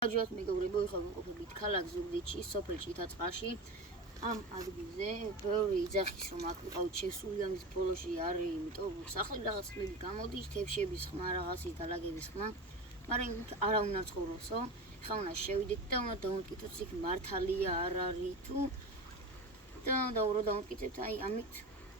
ჯოთ მეგობრებო, ეხლა ვიმყოფებით ქალაქ ზუგდიდში, სოფელში თაწყარში. ამ ადგილზე ბევრი იძახის, რომ აქ ვიყავით შესული, ამის ბოლოში არის, იმიტომ სახლი რაღაც ხმები გამოდის, თევშების ხმა, რაღაცის დალაგების ხმა, მაგრამ არა უნდა ცხოვროსო. ეხლა უნდა შევიდეთ და უნდა დავამტკიცოთ, იქ მართალია არ არის თუ და დავამტკიცებთ, აი ამით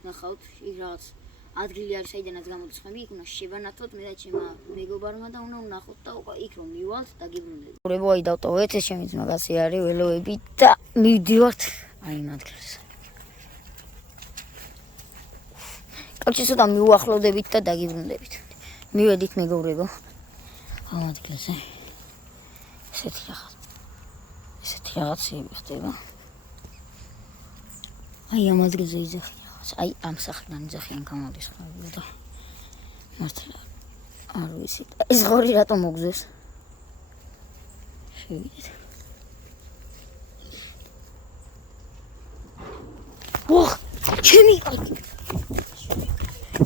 ნახავთ, იქ რაღაც ადგილი არის, საიდანაც გამოდის ხმები, იქ უნდა შევანათოთ, მე და ჩემმა მეგობარმა და უნდა ვნახოთ და უკვე იქ რომ მივალთ, დაგიბრუნდებით. აი დავტოვეთ, ეს ჩემი ძმაკაცი არის, ველოები და მივდივართ აი იმ ადგილზე. კაცი ცოტა მივუახლოვდებით და დაგიბრუნდებით. მივედით მეგობრებო. ამ ადგილზე. ესეთი რაღაცები ხდება. აი ამ ადგილზე იძახი რაღაც. აი ამ სახლიდან იძახიან გამოდის ხმები და მართლა არ ვიცი. ეს ღორი რატომ მოგზეს? შევიდეთ. ოხ, ჩემი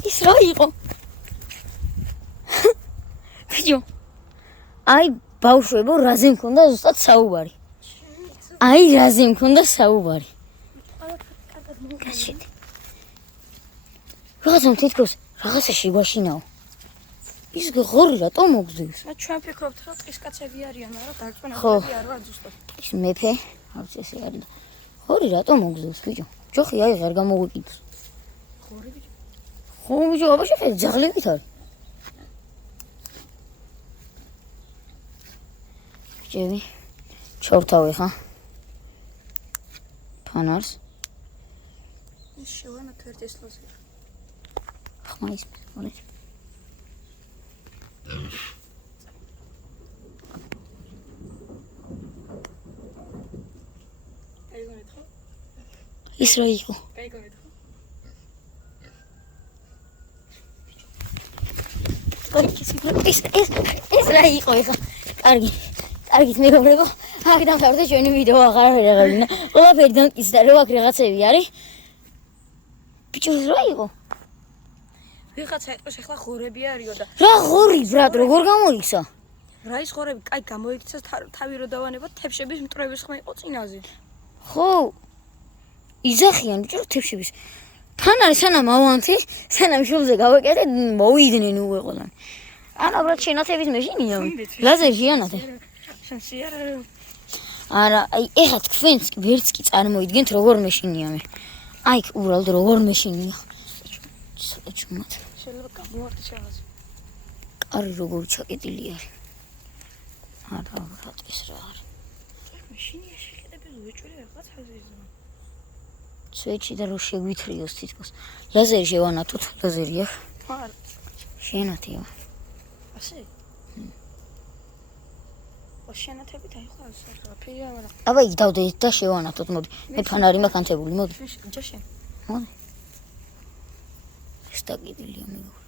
ის რა იყო? ვიჯო. აი ბავშვებო, რაზე მქონდა ზუსტად საუბარი. აი რაზე მქონდა საუბარი. კაცი. რაღაცამ თითქოს რაღაცაში გვაშინაო. ის ღორი რატომ მოგზევს? ჩვენ ფიქრობთ, რომ ის კაცები არიან, მაგრამ დარწმუნებული არ ვარ ზუსტად. ის მეფე, არც ესე არის და ღორი რატომ მოგზევს, ბიჭო? ჯოხი აი არ გამოგვიყიდოს. ღორი ბიჭო. ხო ბიჭო, აბა შეხედე ძაღლებით არის. ბიჭები, ჩორთავ ხა. ფანარს. ის შევანათ ერთის ლოზე. ხმა ის მოლეთ. გაიგონეთ ხო? ის რა იყო? გაიგონეთ ხო? ეს რა იყო ეხა? კარგით მეგობრებო, აქ დამთავრდა ჩვენი ვიდეო, აღარ ვერაღებინა. ყველაფერი დამტკიცდა, რომ აქ რაღაცები არის. ბიჭო, ეს რა იყო? ვიღაცა ეტყვის ახლა ღორები არისო და რა ღორი ბრატ, როგორ გამოიქცა? რა ის ღორები, კაი გამოიქცა თავი რო დავანებოთ, თევშების მტრების ხმა იყო წინაზე. ხო. იძახიან ბიჭო, თევშების. თან არის სანამ ავანთი, სანამ შულზე გავაკეთე, მოვიდნენ უეყოლან. ანა ბრატ შენათების მეშინია. ლაზერში ანათე. შენსიარა. არა, აი ეხლა თქვენს ვერც კი წარმოიდგენთ როგორ მეშინია მე. აი უბრალოდ როგორ მეშინია. საჭმოთ. შეიძლება გამოვარდე შევაზე. კარი როგორ ჩაკეტილი არის. არა, ბრატ ეს რა არის? მეშინია შეხედები ვეჭველი რაღაცაზე იზო. სვეჩი და რო შეგვითრიოს თითქოს. ლაზერი შევანათოთ, ლაზერი აქ. არა. შენათია. ასე? შენათებით აი ხო ასე რაფია, მაგრამ აბა იქ დავდეთ და შევანათოთ, მოდი. მე ფანარი მაქვს ანთებული, მოდი. ჯაშენ. მოდი. ეს დაგიდილია მეგობრებო.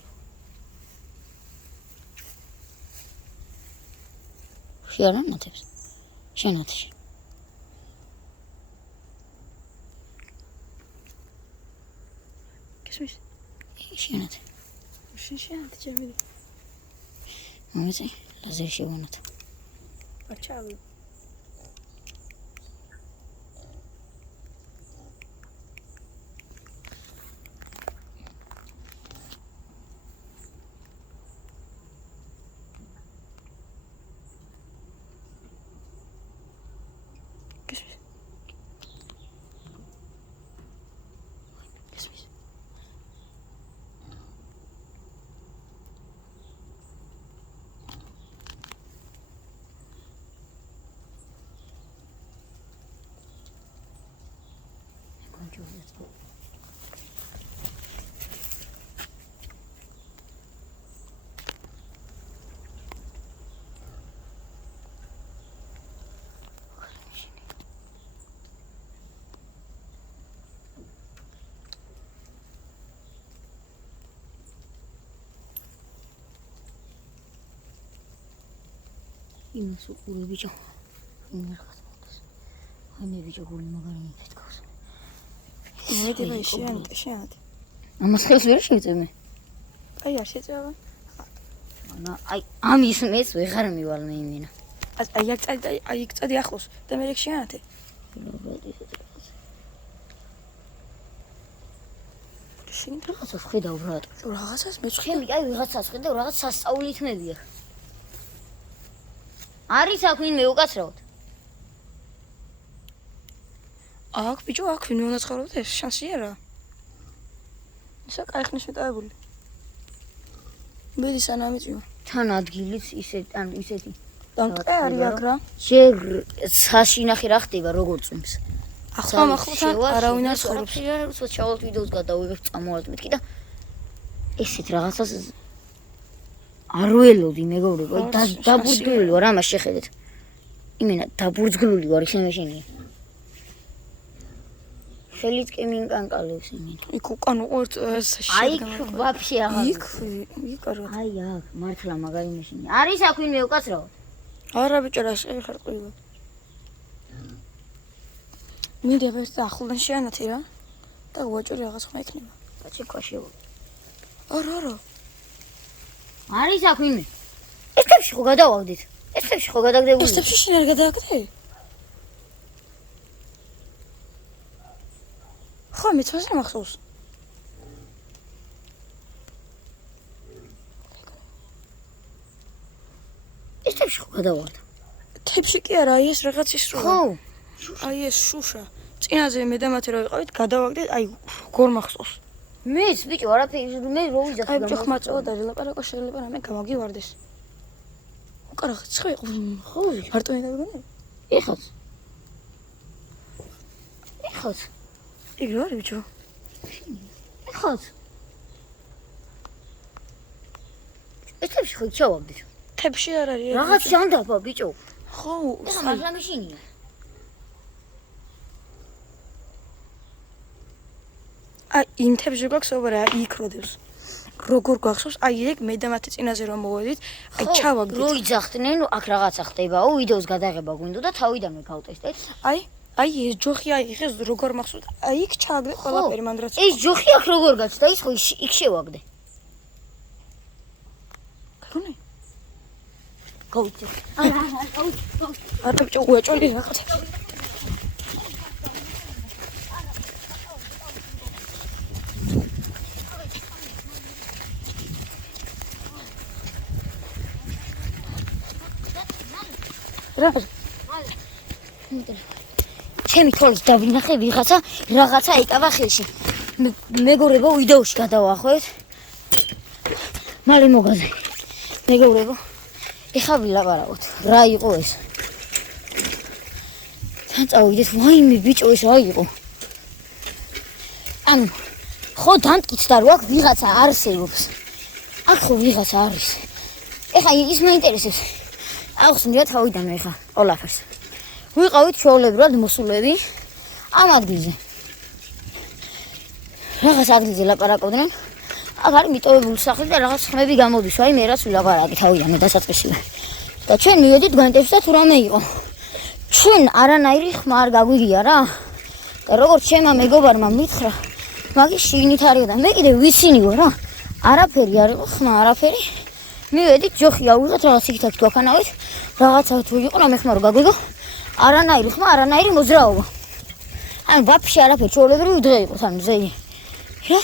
შეანათებს. შენათში. კისმის. შენათი. შენათი ჩემი. მომეცი, ლაზერი შევანათო. აჩავი. იმას უყურე ბიჭო. იმას ხასმოდეს. აი მე ბიჭო გული მაგარი მეთქოს. მედი შენათი. ამას ხელს ვერ შევწევ მე. აი არ შეწევა. აი ამის მეც ვეღარ მივალ მე იმენა. აი აქ წადი ახლოს და მე ეგ შეანათე. შენ რაღაცას ხედავ ბრატ. რაღაცას მე ჩემი აი ვიღაცას ხედავ, რაღაც სასწაულით მევია. არის აქ ვინმე უკაცრავად? აქ ბიჭო აქ ვინ უნდა ცხოვრობდეს? შანსია რა. ისა კაი ხნის მეტავებული. მედი სანამიწიო. თან ადგილიც ისეთი. დამტყე არის აქ რა. ჯერ საშინახი რა ხდება როგორ წვიმს. ახლთან არავინ არ ცხოვრობს. უცბად ჩავალთ ვიდეოს გადავიღებ წამოვალთ მეთქი და ესეთ რაღაცას არ ველოდი მეგობრებო, დაბურძგლული ვარ ამას შეხედეთ. იმენა დაბურძგლული ვარ ისე მეშინია. ხელით კი მინკანკალებს იმენ. იქ უკან უყურთ აი ვაფშე აღარ. იქ არა. აი აქ მართლა მაგარი მეშინია. არის აქ ვინმე უკაცრავად? არა ბიჭო რა შეხარ ყივა. მინდა ეს ახლიდან შეანათე რა. და ვაჭრი რაღაც ხმა იქნება. კაცი ქაშევა. არა. არის აქ ვინმე? ეს თებში ხო გადავაგდით? ეს თებში ხო გადაგდებული? ეს თებში შენ არ გადააგდე? ხო, მეც მას მახსოვს. ეს თებში ხო გადავაგდით? თებში კი არა, აი ეს რაღაც ის რო. ხო. აი ეს შუშა. წინაზე მე და მათე რო ვიყავით, გადავაგდეთ, აი გორ მახსოვს. მეც ბიჭო არაფერი მე რო ვიძახი. აი ბიჭო ხმაწოვა და ლაპარაკო შეიძლება რამე გამაგივარდეს. უკარა ცხე იყო. ხო. მარტო ინდაგონე? ეხაც. იქ რა არის ბიჭო? ეხაც. ეს თებში ხო ჩავაგდით? თებში არ არის. რაღაც ჟანდაბა ბიჭო. ხო, ეხა მართლა მეშინია. აი იმ თებში გვაქვს ობარა იქ როდებს. როგორ გვახსოვს? აი ეგ მე და მათი წინაზე რომ მოვედით, აი ჩავაგდით. რო იძახდნენ, აქ რაღაცა ხდებაო, ვიდეოს გადაღება გვინდა და თავიდანვე გავტესტეთ. აი ეს ჯოხი აი ხეს როგორ მახსოვს? აი იქ ჩააგდე ყველაფერი მან რაც. ეს ჯოხი აქ როგორ გაჩნდა? ის ხო იქ შევაგდე. გაგონე? გავიწე. არა, არა ბიჭო, უეჭველი რაღაცა. რა? ჩემი თოლის დავინახე რაღაცა ეკავა ხელში. მეგობრებო ვიდეოში გადავახვევთ. მალე მოგაზე. მეგობრებო ეხა ვილაპარაკოთ. რა იყო ეს? თან წავიდეთ, ვაიმე ბიჭო ეს რა იყო? ანუ ხო დამტკიცდა რომ აქ ვიღაცა არსებობს. აქ ხო ვიღაცა არის. ეხა ის მაინტერესებს. ახსნია თავიდანვე ეხა ყველაფერს. ვიყავით ჩვეულებრივად მოსულები ამ ადგილზე. რაღაც ადგილზე ლაპარაკობდნენ. აქ არის მიტოვებული სახლი და რაღაც ხმები გამოდის. აი მე რაც ვილაპარაკე თავიდანვე დასაწყისიდან. და ჩვენ მივედით გვაინტერესდა თუ რამე იყო. ჩვენ არანაირი ხმა არ გაგვიგია რა. და როგორც ჩემმა მეგობარმა მითხრა, მაგის შიგნით არისო და მე კიდე ვიცინიო რა. არაფერი არ იყო ხმა, არაფერი. მივედით ჯოხი ავიღეთ რაღაც იქით თქვაქანავით. რაღაცა თუ იყო რამე ხმა რო გაგვიგო. არანაირი ხმა, არანაირი მოძრაობა. ანუ ვაფშე არაფერი ჩვეულებრივი დღე იყო თან ზე. რა?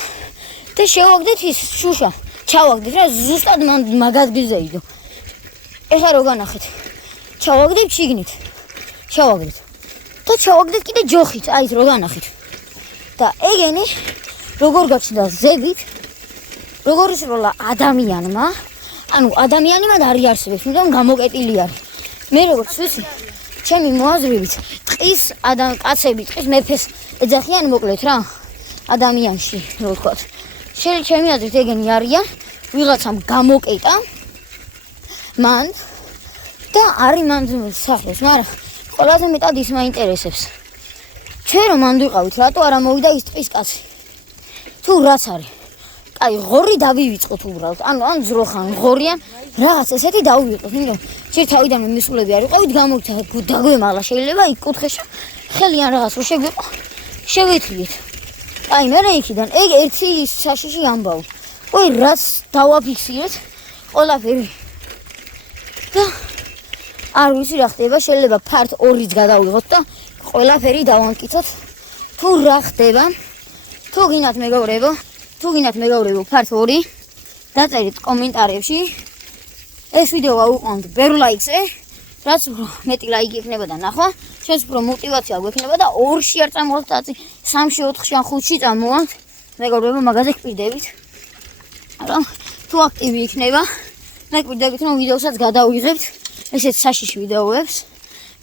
და შევაგდეთ ის შუშა. ჩავაგდეთ რა ზუსტად მაგ ადგილზე იყო. ეხლა რო განახეთ. ჩავაგდეთ შიგნით. ჩავაგდეთ. და ჩავაგდეთ კიდე ჯოხით, აი ეს რო განახეთ. და ეგენი როგორ გაჩნდა ზევით? როგორ ისროლა ადამიანმა? ანუ ადამიანმა არ იარსებებს, მაგრამ გამოკეტილი არის. მე როგორც ვიცი, ჩემი მოაზრებით, ტყის კაცები, ტყის მეფეს ეძახიან მოკლედ რა. ადამიანში, რო ვთქვათ. ჩემი აზრით ეგენი არიან, ვიღაცამ გამოკეტა მან და არის მან სახლს, მაგრამ ყველაზე მეტად ის მაინტერესებს. ჩვენ რომ მანდ ვიყავით, რატო არა მოვიდა ის ტყის კაცი? თუ რაც არის? აი ღორი დავივიწყოთ უბრალოდ. ან ძროხან ღორიან რაღაც ესეთი დავივიწყოთ, იმიტომ ჯერ თავიდანვე მისულები არ ვიყავით, გამოვიდა დაგვემალა შეიძლება იქ კუთხეში ხელიან რაღაც რო შეგვიყო. შევეთლიეთ. აი მე იქიდან ეგ ერთი საშიში ამბავი. ой რაც დავაფიქსირეთ ყველაფერი. და არ ვიცი რა ხდება, შეიძლება part 2-იც გადავიღოთ და ყველაფერი დავანკიცოთ. თუ რა ხდება, თუ გინდათ მეგობრებო, part 2 დაწერით კომენტარებში. ეს ვიდეო აუყონთ ბევრ ლაიქზე, რაც უფრო მეტი ლაიქი იქნება და ნახვა, ჩვენს უფრო мотиваცია გვექნება და 2-ში არ წამოვხდათ, 3-ში, 4-ში ან 5-ში წამოვხდათ. მეგობრებო, მაგაზე გპირდებით. მაგრამ თუ აქტივი იქნება, მე გპირდებით რომ ვიდეოსაც გადავიღებთ, ესეც საშიში ვიდეოებს.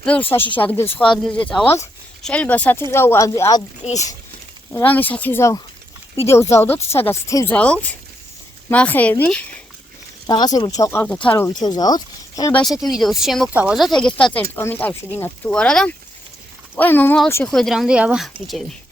ბევრ საშიში ადგილს სხვა ადგილზე წავალთ. შეიძლება სათევზაო ის რამე სათევზაო ვიდეოს დავდოთ, სადაც თევზაობთ. მახეები რაღაცები ჩავყავთ და თარო ვითევზაოთ. შეიძლება ესეთი ვიდეოს შემოგთავაზოთ, ეგეც დაწერთ კომენტარებში, რინათ თუ არა და. მომავალ შეხვედრამდე აბა ბიჭები.